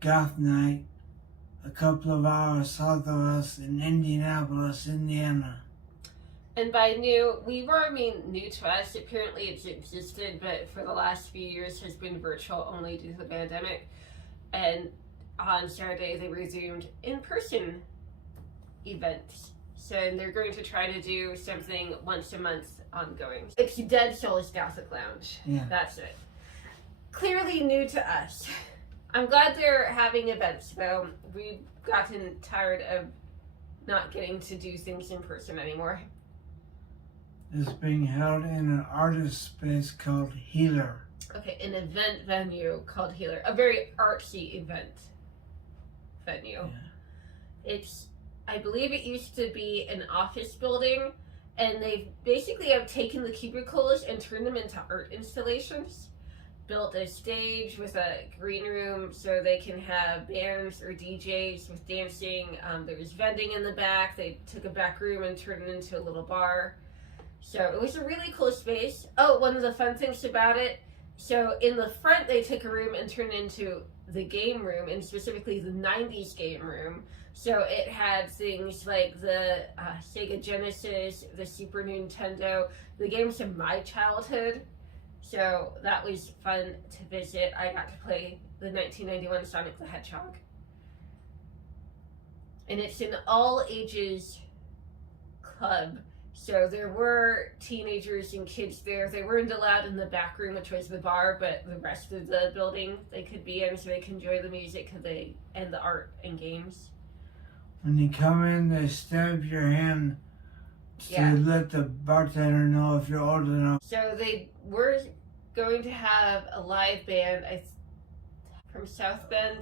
goth night a couple of hours south of us in Indianapolis, Indiana. And by new, new to us. Apparently it's existed, but for the last few years has been virtual only due to the pandemic. And on Saturday they resumed in-person events. So they're going to try to do something once a month ongoing. It's Dead Souls Gothic Lounge. Yeah. That's it. Clearly new to us. I'm glad they're having events though. We've gotten tired of not getting to do things in person anymore. It's being held in an artist space called Healer. Okay, an event venue called Healer. A very artsy event venue. Yeah. I believe it used to be an office building, and they basically have taken the cubicles and turned them into art installations. Built a stage with a green room so they can have bands or DJs with dancing. There was vending in the back. They took a back room and turned it into a little bar. So it was a really cool space. Oh, one of the fun things about it, so in the front they took a room and turned it into the game room, and specifically the 90s game room. So it had things like the Sega Genesis, the Super Nintendo, the games of my childhood. So that was fun to visit. I got to play the 1991 Sonic the Hedgehog. And it's an all ages club. So there were teenagers and kids there. They weren't allowed in the back room, which was the bar, but the rest of the building they could be in so they could enjoy the music and the art and games. When you come in, they stamp your hand to let the bartender know if you're old enough. So they were going to have a live band from South Bend.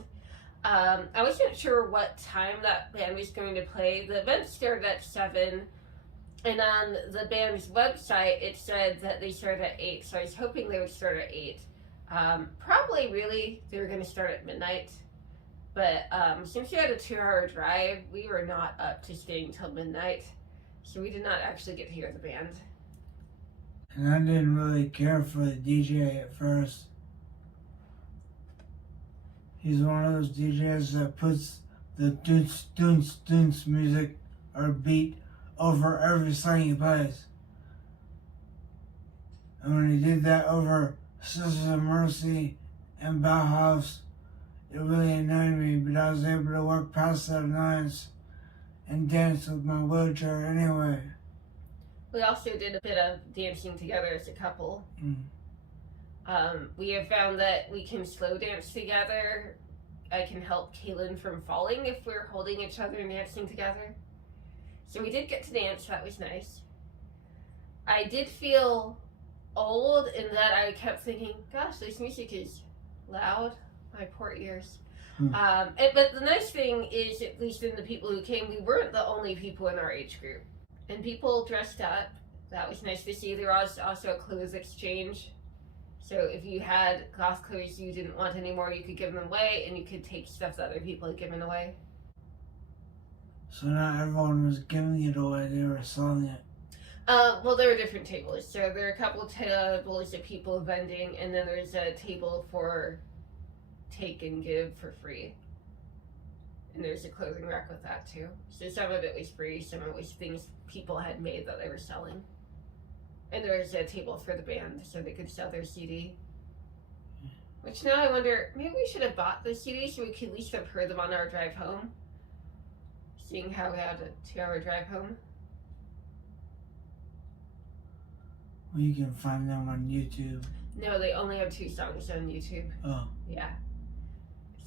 I wasn't sure what time that band was going to play. The event started at 7, and on the band's website it said that they started at 8, so I was hoping they would start at 8. Probably really they were going to start at midnight, but since we had a 2-hour drive, we were not up to staying till midnight, so we did not actually get to hear the band. And I didn't really care for the DJ at first. He's one of those DJs that puts the doons doons doons music or beat over every song he plays. And when he did that over Sisters of Mercy and Bauhaus, it really annoyed me, but I was able to work past that annoyance and dance with my wheelchair anyway. We also did a bit of dancing together as a couple. We have found that we can slow dance together. I can help Kaylin from falling if we're holding each other and dancing together. So we did get to dance, that was nice. I did feel old in that I kept thinking, gosh, this music is loud, my poor ears. But the nice thing is, at least in the people who came, we weren't the only people in our age group. And people dressed up. That was nice to see. There was also a clothes exchange. So if you had goth clothes you didn't want anymore, you could give them away, and you could take stuff that other people had given away. So not everyone was giving it away, they were selling it. Well, there were different tables. So there are a couple tables of people vending, and then there's a table for take and give for free. And there's a clothing rack with that too. So some of it was free, some of it was things people had made that they were selling. And there was a table for the band so they could sell their CD. Which now I wonder, maybe we should have bought the CD so we could at least have heard them on our drive home. Seeing how we had a 2-hour drive home. Well, you can find them on YouTube. No, they only have 2 songs on YouTube. Oh. Yeah.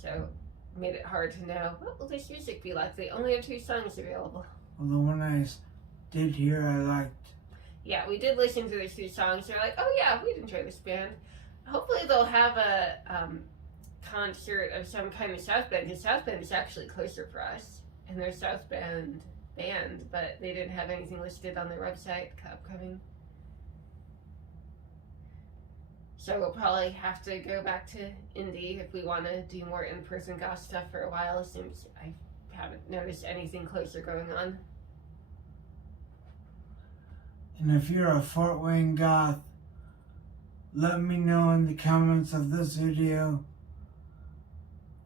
So made it hard to know what will this music be like. They only have 2 songs available. Well, the one I did hear I liked. Yeah, we did listen to these 2 songs. They're like, oh yeah, we'd enjoy this band. Hopefully they'll have a concert of some kind of South Bend, because South Bend is actually closer for us. And there's South Bend band, but they didn't have anything listed on their website upcoming. So we'll probably have to go back to Indy if we want to do more in-person goth stuff for a while, since I haven't noticed anything closer going on. And if you're a Fort Wayne goth, let me know in the comments of this video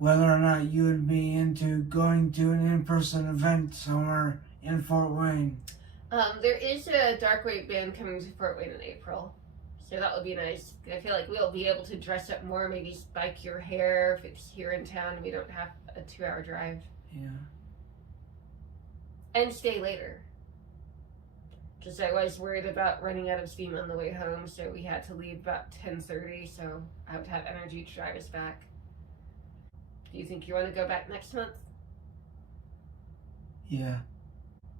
whether or not you would be into going to an in-person event somewhere in Fort Wayne. There is a darkwave band coming to Fort Wayne in April, so that would be nice. I feel like we'll be able to dress up more, maybe spike your hair if it's here in town and we don't have a 2-hour drive. Yeah. And stay later. Because I was worried about running out of steam on the way home, so we had to leave about 10:30, so I would have energy to drive us back. Do you think you want to go back next month? Yeah.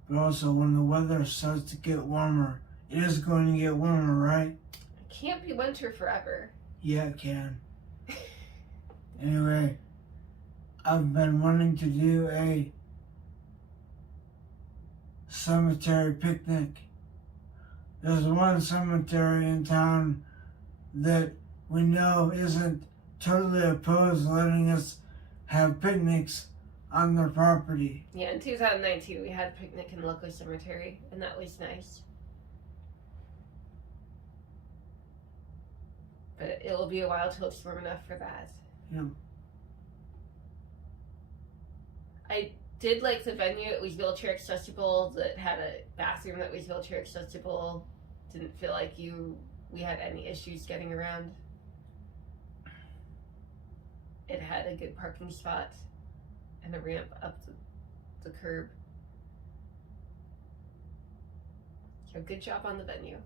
But also, when the weather starts to get warmer, it is going to get warmer, right? It can't be winter forever. Yeah, it can. Anyway, I've been wanting to do a cemetery picnic. There's one cemetery in town that we know isn't totally opposed to letting us have picnics on their property. Yeah, in 2019 we had a picnic in the local cemetery, and that was nice. But it'll be a while till it's warm enough for that. Yeah. I did like the venue. It was wheelchair accessible. That had a bathroom that was wheelchair accessible. Didn't feel like we had any issues getting around. It had a good parking spot and a ramp up the curb. So good job on the venue.